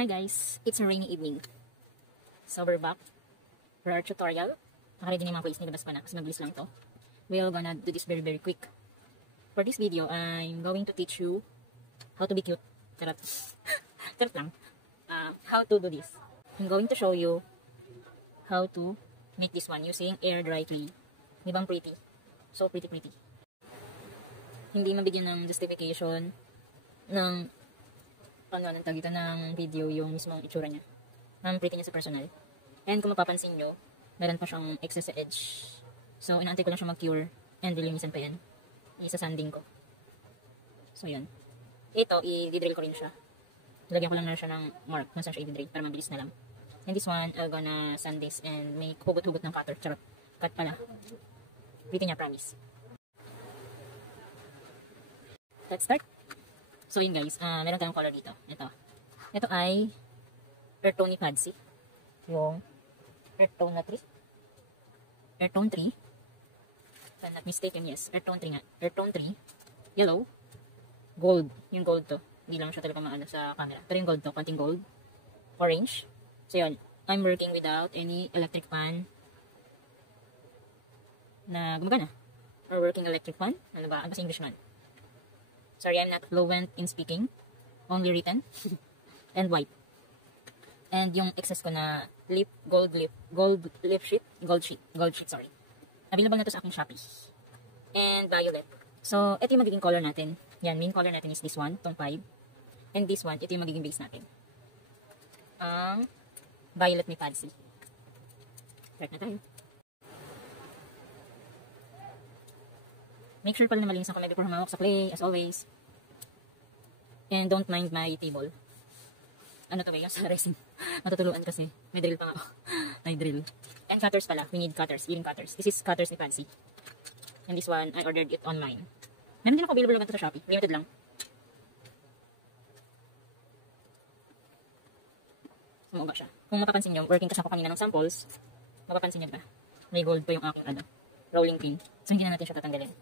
Hi guys, it's a rainy evening. So we're back for our tutorial. Nakaready na yung mga quiz, nilabas pa na kasi mabilis lang ito. We're gonna do this very quick. For this video, I'm going to teach you how to be cute. Charot. Charot lang. How to do this. I'm going to show you how to make this one using Air Dry Clay. Di ba pretty? So pretty. Hindi mabigyan ng justification ng ng tag ito ng video yung mismong itsura niya. Ang pretty niya sa personal. And kung mapapansin nyo, meron pa siyang excess sa edge. So, inaantay ko lang siya mag-cure and lilinisan pa yan. Isa-sanding ko. So, yun. Ito, i-drill ko rin siya. Lagyan ko lang na siya ng mark kung saan siya i-drill para mabilis na lang. And this one, I'm gonna sand this and make hugot-hugot ng cutter. Charot. Cut pala. Pretty niya, promise. Let's start. So yun guys, meron tayong color dito. Ito ay Earth Tone ni FADC. Yung Earth Tone na 3. Earth Tone 3. If I'm not mistaken, yes. Earth Tone 3 nga. Earth Tone 3. Yellow. Gold. Yung gold to. Hindi lang siya talaga maano sa camera. Pero yung gold to, konting gold. Orange. So yun, I'm working without any electric fan na gumagana. Or working electric fan. Ano ba? Ano ba sa English man? Sorry, I'm not fluent in speaking. Only written. And white. And yung excess ko na gold sheet, sorry. Available na to sa aking Shopee. And violet. So, ito yung magiging color natin. Yan, main color natin is this one, tong 5. And this one, ito yung magiging base natin. Ang violet ni FADC. Start na tayo. Make sure pala na malinis ako before humawak sa clay, as always. And don't mind my table. Ano to ba yung sa resin? Matutuluan kasi. May drill pa nga ako. May drill. And cutters pala. We need cutters. Healing cutters. This is cutters ni FADC. And this one, I ordered it online. Meron din ako available lang ito sa Shopee. Limited lang. Sumuga siya. Kung mapapansin nyo, working kasi ako kanina ng samples. Mapapansin nyo ba? May gold pa yung aking rolling pin. So hindi na natin siya tatanggalin.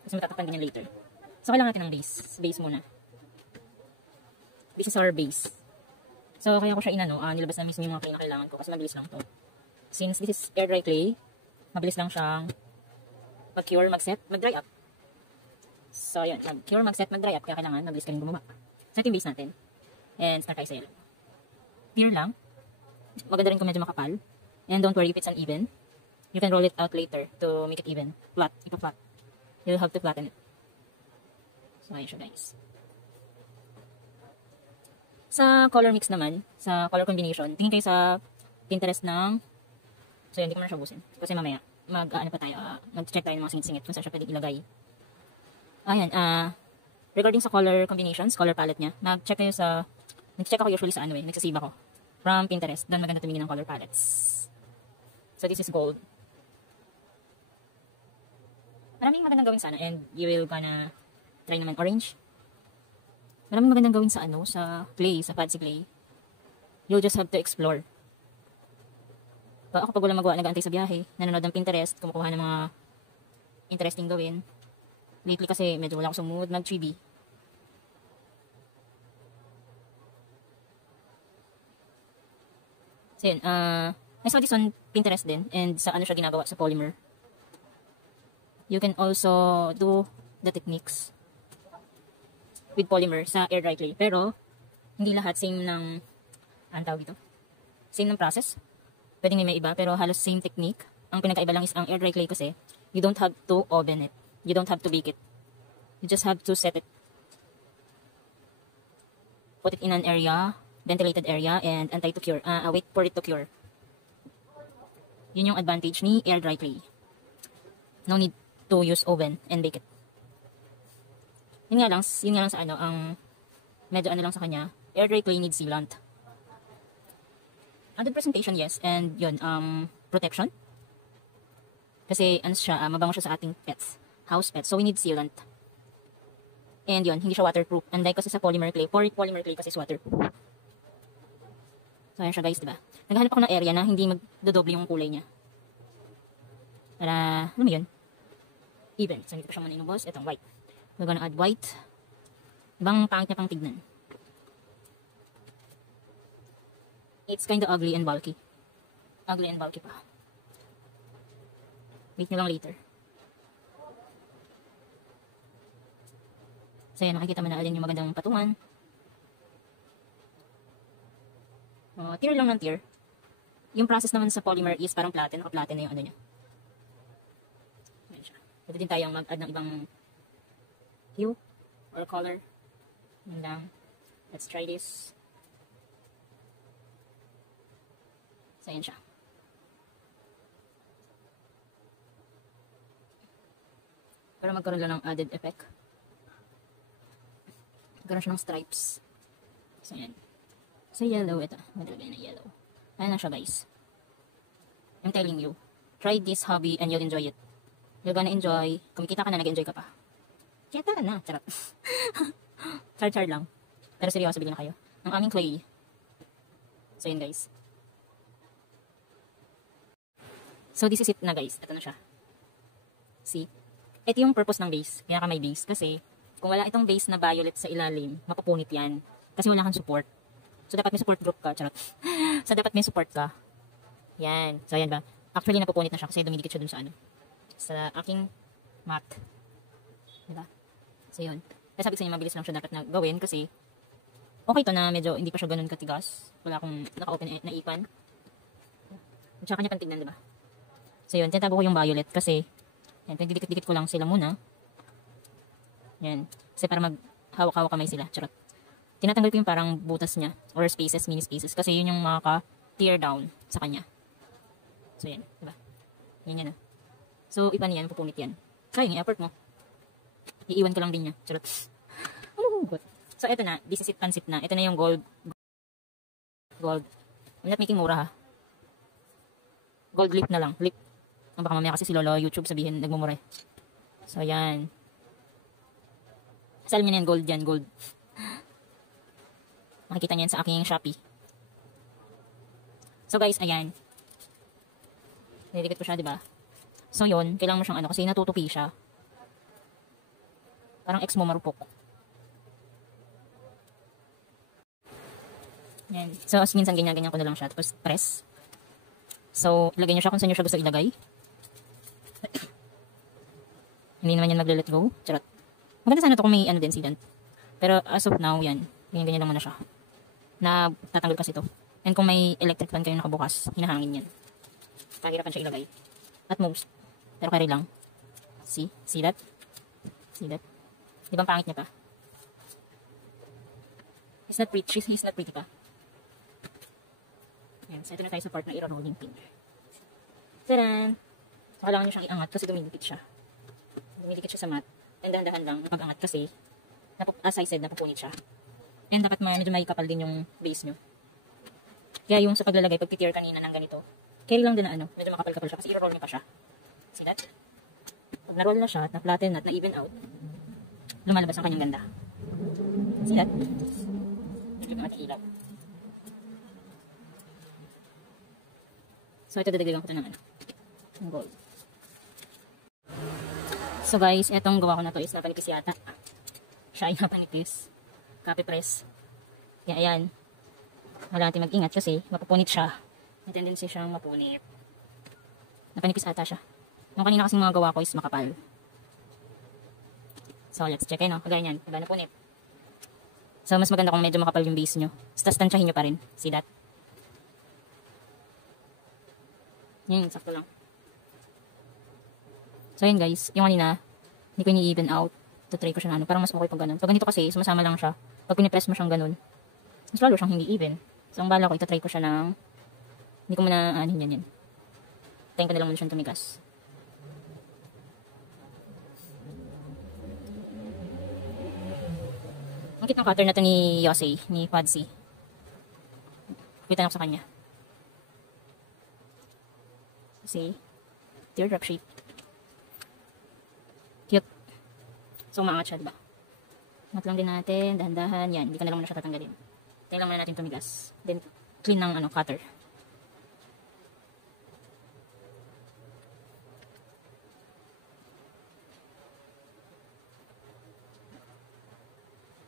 Kasi matatakpan din yan later. So, kailangan natin ng base. Base muna. This is our base. So, kaya ko siya nilabas na mismo yung mga clay na kailangan ko kasi mabilis lang to. Since this is air dry clay, mabilis lang siyang mag-cure, mag-set, mag-dry up. So, yun. Mag-cure, mag-set, mag-dry up. Kaya kailangan mabilis ka rin gumawa. So, ito yung base natin. And start tayo sa yellow. Pure lang. Maganda rin kung medyo makapal. And don't worry if it's uneven. You can roll it out later to make it even. Flat. Ipa-flat. You'll have to flatten it. So, ayun siya guys. Sa color mix naman, sa color combination, tingin kayo sa Pinterest ng... So, yun, hindi ko na siya busin. Kasi mamaya, mag-check tayo ng mga singit-singit kung saan siya pwedeng ilagay. Ayan, regarding sa color combinations, color palette niya, nag-check ako usually sa nagsasave ako. From Pinterest, doon maganda tumingin ng color palettes. So, this is gold. Maraming magandang gawin sana and you will gonna try naman orange. Maraming magandang gawin sa sa clay, sa FADC clay. You'll just have to explore. Ako pag wala magawa, nag-aantay sa biyahe, nanonood ng Pinterest, kumukuha ng mga interesting gawin. Lately kasi medyo wala akong mood mag-chibi. So yun, I saw this on Pinterest din and sa siya ginagawa sa polymer. You can also do the techniques with polymer sa air dry clay. Pero, hindi lahat same ng, same ng process. Pwedeng may iba, pero halos same technique. Ang pinagkaiba lang is ang air dry clay kasi, you don't have to oven it. You don't have to bake it. You just have to set it. Put it in an area, ventilated area, and antay to cure. Wait for it to cure. Yun yung advantage ni air dry clay. No need to use oven and bake it. Yun nga lang sa ang medyo lang sa kanya, air dry clay needs sealant. Under presentation, yes, and yun, protection. Kasi siya, mabango siya sa ating pets, house pets, so we need sealant. And yun, hindi siya waterproof. Unlike kasi sa polymer clay, polymer clay kasi is waterproof. So ayan siya guys, diba? Naghahanap ako ng area na hindi magdodoble yung kulay niya. Para, mo yun? Even. So, hindi ko siya muna inubos. Itong white. We're gonna add white. Ibang pangit niya pang tignan. It's kind of ugly and bulky. Ugly and bulky pa. Wait nyo lang later. So yan, makikita mo na alin yung magandang patungan. Tier lang ng tier. Yung process naman sa polymer is parang platen. Naka-platen na yung ano niya. Ayan siya. Pwede din tayong mag-add ng ibang hue or color. Yun lang. Let's try this. So ayan siya. Para magkaroon lang ng added effect. Magkaroon siya ng stripes. So ayan. So yellow, ito. Madalagay na yellow. Ayan na siya guys. I'm telling you. Try this hobby and you'll enjoy it. You're gonna enjoy. Kumikita ka na, nag-enjoy ka pa. Kita ka na. Charot. Char-char lang. Pero seryoso, bili na kayo. Ang aming clay. So yun guys. So this is it na guys. Ito na siya. See? Ito yung purpose ng base. Kaya ka may base. Kasi kung wala itong base na violet sa ilalim, mapupunit yan. Kasi wala kang support. So dapat may support group ka. Charot. So dapat may support ka. Yan. So ayan ba? Actually napupunit na siya kasi dumidikit siya dun sa ano. Sa aking mat. Diba? So yun. Kaya sabi ko sa inyo, mabilis lang siya dapat na gawin kasi okay to na medyo hindi pa siya ganun katigas. Wala akong naka-open na ipan. At saka kanya pantignan, diba? So yun, tinatago ko yung violet kasi yan, pinagdidikit-dikit ko lang sila muna. Yan. Kasi para maghawak-hawak kamay sila. Charot. Tinatanggal ko yung parang butas niya or spaces, mini spaces. Kasi yun yung makaka-tear down sa kanya. So yan, diba? Yan yan. So iba niyan, pupunit yan. Sayang yung effort mo. Iiwan ko lang din niya. Charot. So eto na, this is it, pansip na. Ito na yung gold. Gold. I'm not making mura ha. Gold lip na lang. Lip. Baka mamaya kasi si Lolo YouTube sabihin nagmumura. So yan. Saan niya na yan, gold yan, gold. Makikita niyan sa aking Shopee. So guys, ayan. Nilidikit ko siya, diba? So yun, kailangan mo siyang ano, kasi natutupi siya. Parang ex mo marupok. Yan. So, as minsan ganyan-ganyan ko na lang siya. Tapos press. So, ilagay nyo siya kung saan nyo siya gusto ilagay. Hindi naman yan magle-let go. Charot. Maganda sana ito kung may ano din sealant. Pero as of now, yan. Ganyan-ganyan lang muna siya. Na tatanggal kasi ito. And kung may electric fan kayo nakabukas, hinahangin yan. Kahirapan siya ilagay. At most. Pero carry lang. See? See that? See that? Di ba ang pangit niya pa? He's not pretty. He's not pretty pa. Yan. So ito na tayo sa part na i-rolling pin. Taran! So kailangan nyo siyang iangat kasi dumidikit siya. Dumidikit siya sa mat. And dahan-dahan lang mag-angat kasi as I said, napupunit siya. And dapat medyo may kapal din yung base nyo. Kaya yung sa paglalagay, pag titier kanina ng ganito, carry lang din na ano, medyo makapal-kapal siya kasi i-roll nyo pa siya. See that? Pag na-roll na siya, na-flatten at na-even out, lumalabas ang kanyang ganda. See that? Medyo naman ilaw. So ito dadagdagan ko ito ng ano, ng gold. So guys, etong gawa ko na to is napanipis yata. Siya ay napanipis. Copy press. Kaya ayan. Wala natin mag-ingat kasi mapupunit siya. May tendency siyang mapunit. Napanipis ata siya. Yung kanina kasing mga gawa ko is makapal. So let's check no. Kagaya niyan. Wala napunit. So mas maganda kung medyo makapal yung base nyo. Tapos tansyahin nyo pa rin. See that? Yan, sakto lang. So yun guys. Yung kanina, hindi ko ni-even out. Try ko siya na ano. Parang mas okay pag ganun. Pag ganito kasi, sumasama lang siya. Pag pinipress mo siyang ganun, mas lalo siyang hindi even. So, ang bala ko, itatry ko siya ng, hindi ko muna, yan. Tayin ko na lang muna siyang tumigas. Ang cute ng cutter na to ni Yosei, ni FADC. Kita na ko sa kanya. See? Teardrop shape. Cute. So, umaangat siya, diba? Angat lang din natin, dahan-dahan. Yan, hindi ka na lang muna siya tatanggalin. Tayo lang muna natin tumigas. Then, clean ng cutter.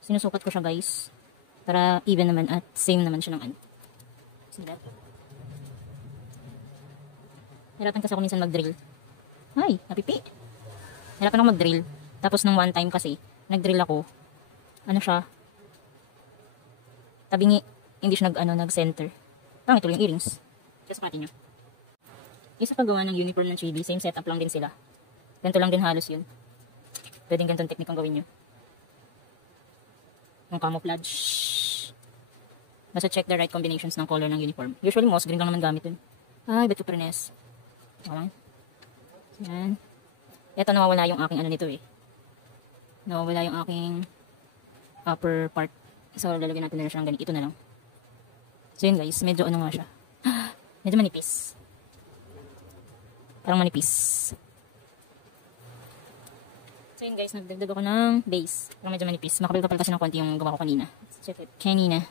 Sinusukat ko siya guys. Para even naman at same naman siya ng ano. See that? Hirapan kasi ako minsan mag-drill. Ay, napipi. Hirapan ako mag-drill. Tapos nung one time kasi, nag-drill ako. Ano siya? Tabingi. Hindi siya nag-center. Pangit ulit yung earrings. Kasi natin nyo. Isa paggawa ng uniform ng chibi, same setup lang din sila. Ganito lang din halos yun. Pwedeng ganitong technique ang gawin nyo. Yung camouflage. Basta check the right combinations ng color ng uniform. Usually moss green lang naman gamit dun. Ay, ba't ko prenes? Okay. Yan. Ito nawawala yung aking nito eh. Nawawala yung aking upper part. So, lalagyan natin na siya ng ganito. Ito na lang. So, yun guys. Medyo nga siya. Medyo manipis. Parang manipis. So, yun guys. Nagdagdag ako ng base. Parang medyo manipis. Makapal-kapal kasi ng konti yung gawa ko kanina. Let's check it. Kanina.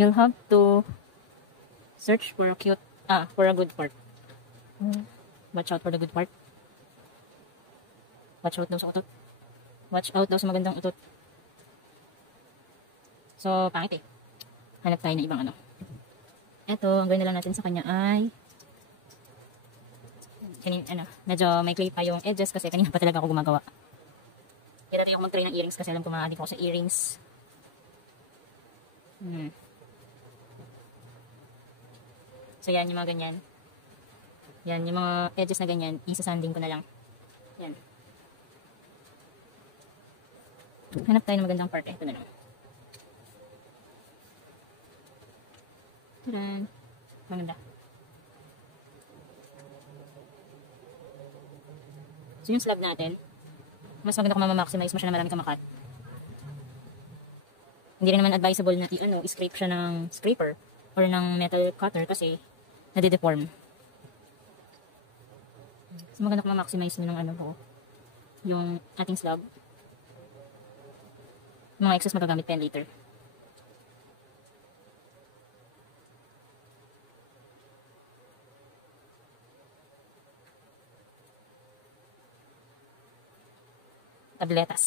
You'll have to search for a good part. Watch out for the good part. Watch out daw sa utot. Watch out daw sa magandang utot. So, pangit eh. Hanap tayo ng ibang Ito, ang gawin na lang natin sa kanya ay medyo may clay pa yung edges kasi kanina pa talaga ako gumagawa. Kaya dati ako mag-try ng earrings kasi alam ko maadik ako sa earrings. So, yan, yung mga ganyan. Yan, yung mga edges na ganyan, isa-sanding ko na lang. Yan. Hanap tayo ng magandang part. Ito na lang. Taran. Maganda. So, yung slab natin, mas maganda kung mamamaximize mo siya na marami kang makat. Hindi rin naman advisable na i-scrape siya ng scraper or ng metal cutter kasi nade-deform. So, maganda kung ma-maximize nyo ng yung ating slab. Mga excess magagamit pa yan later. Tabletas.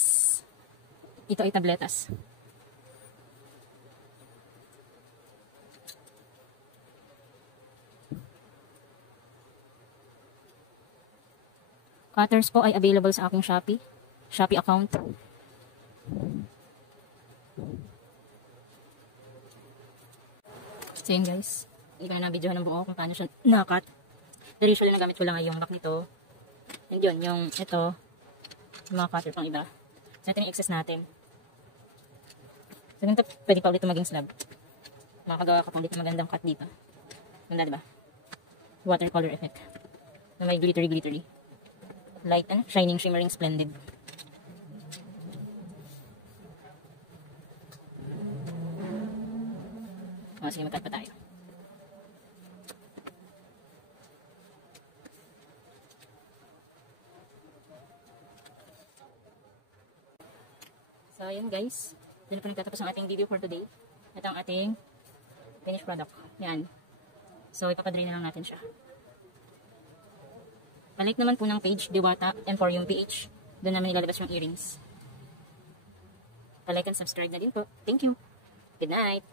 Ito ay tabletas. Cutters po ay available sa aking Shopee account. So yun guys, hindi ko na nabidyohan ng buo kung paano siya nakat. Pero usually nagamit ko lang ay yung back nito. And yun, yung ito, yung mga cutter pang iba. So natin yung excess natin. So ganito, pwede pa ulit ito maging slab. Makakagawa ka pang dito magandang cut dito. Ganda diba? Watercolor effect. Na may glittery. Light and shining, shimmering, splendid. Sige, mag-cut pa tayo. So, yun guys. Doon na po nagtatapos ang ating video for today. Ito ang ating finished product. Yan. So, ipapadry na lang natin siya. Palike naman po ng page, Diwata, Emporium PH. Doon naman ilalabas yung earrings. Palike and subscribe na din po. Thank you. Good night.